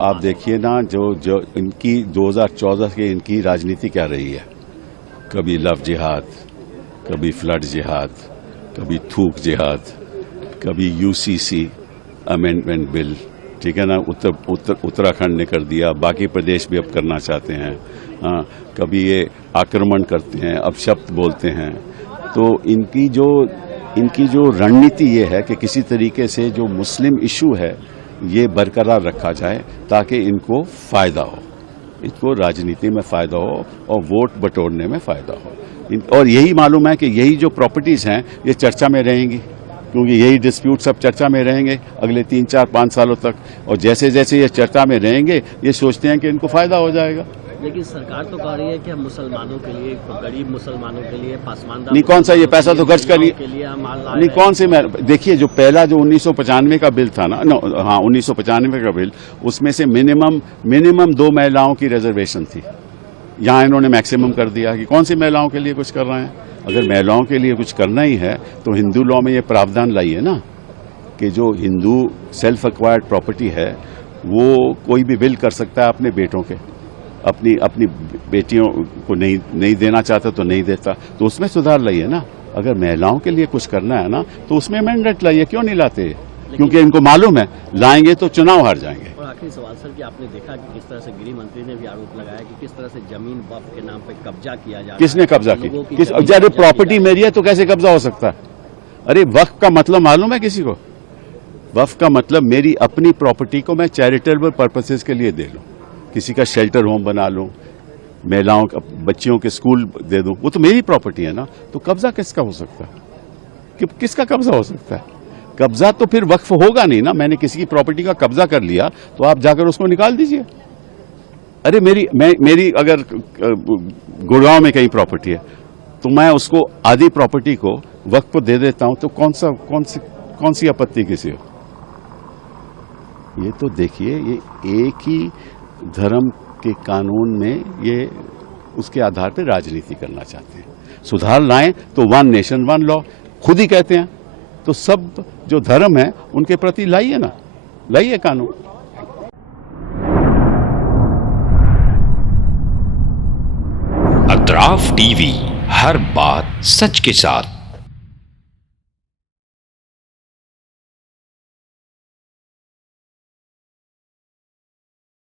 आप देखिए ना, जो इनकी 2014 की इनकी राजनीति क्या रही है। कभी लव जिहाद, कभी फ्लड जिहाद, कभी थूक जिहाद, कभी यूसीसी अमेंडमेंट बिल, ठीक है ना, उत्तराखंड ने कर दिया, बाकी प्रदेश भी अब करना चाहते हैं। हाँ, कभी ये आक्रमण करते हैं, अब शब्द बोलते हैं। तो इनकी जो रणनीति ये है कि किसी तरीके से जो मुस्लिम इशू है ये बरकरार रखा जाए ताकि इनको फायदा हो, इनको राजनीति में फायदा हो और वोट बटोरने में फायदा हो। और यही मालूम है कि यही जो प्रॉपर्टीज हैं ये चर्चा में रहेंगी, क्योंकि यही डिस्प्यूट सब चर्चा में रहेंगे अगले 3, 4, 5 सालों तक। और जैसे जैसे ये चर्चा में रहेंगे ये सोचते हैं कि इनको फायदा हो जाएगा। लेकिन सरकार तो कह रही है कि हम मुसलमानों के लिए, गरीब मुसलमानों के लिए, पासमानदा नहीं, कौन सा ये पैसा तो खर्च करिए नहीं, कौन से देखिए, जो पहला जो 1995 का बिल था ना, हाँ 1995 का बिल, उसमें से मिनिमम 2 महिलाओं की रिजर्वेशन थी। यहाँ इन्होंने मैक्सिमम कर दिया कि कौन सी महिलाओं के लिए कुछ कर रहे हैं। अगर महिलाओं के लिए कुछ करना ही है तो हिंदू लॉ में ये प्रावधान लाइए ना कि जो हिंदू सेल्फ एक्वायर्ड प्रॉपर्टी है वो कोई भी विल कर सकता है अपने बेटों के, अपनी बेटियों को नहीं देना चाहता तो नहीं देता, तो उसमें सुधार लाइए ना। अगर महिलाओं के लिए कुछ करना है ना तो उसमें अमेंडमेंट लाइए, क्यों नहीं लाते? क्योंकि इनको मालूम है लाएंगे तो चुनाव हार जाएंगे। और आखिरी सवाल सर, कि आपने देखा कि किस तरह से गृह मंत्री ने भी आरोप लगाया कि किस तरह से जमीन वक्फ के नाम पे कब्जा किया जा रहा है। किसने कब्जा की? अरे प्रॉपर्टी मेरी है तो कैसे कब्जा हो सकता है? अरे वक्फ का मतलब मालूम है किसी को? वक्फ का मतलब मेरी अपनी प्रॉपर्टी को मैं चैरिटेबल पर्पसेस के लिए दे लूं, किसी का शेल्टर होम बना लूं, महिलाओं का बच्चियों के स्कूल दे दूं, वो तो मेरी प्रॉपर्टी है ना। तो कब्जा किसका हो सकता है? किसका कब्जा हो सकता है? कब्जा तो फिर वक्फ होगा नहीं ना। मैंने किसी की प्रॉपर्टी का कब्जा कर लिया तो आप जाकर उसको निकाल दीजिए। अरे मेरी अगर गुड़गांव में कहीं प्रॉपर्टी है तो मैं उसको आधी प्रॉपर्टी को वक्फ को दे देता हूं, तो कौन सी आपत्ति किसी हो? ये तो देखिए, ये एक ही धर्म के कानून में ये उसके आधार पर राजनीति करना चाहते हैं। सुधार लाएं तो 1 नेशन 1 लॉ खुद ही कहते हैं, तो सब जो धर्म है उनके प्रति लाइए ना, लाइए कानून। अतराफ टीवी, हर बात सच के साथ।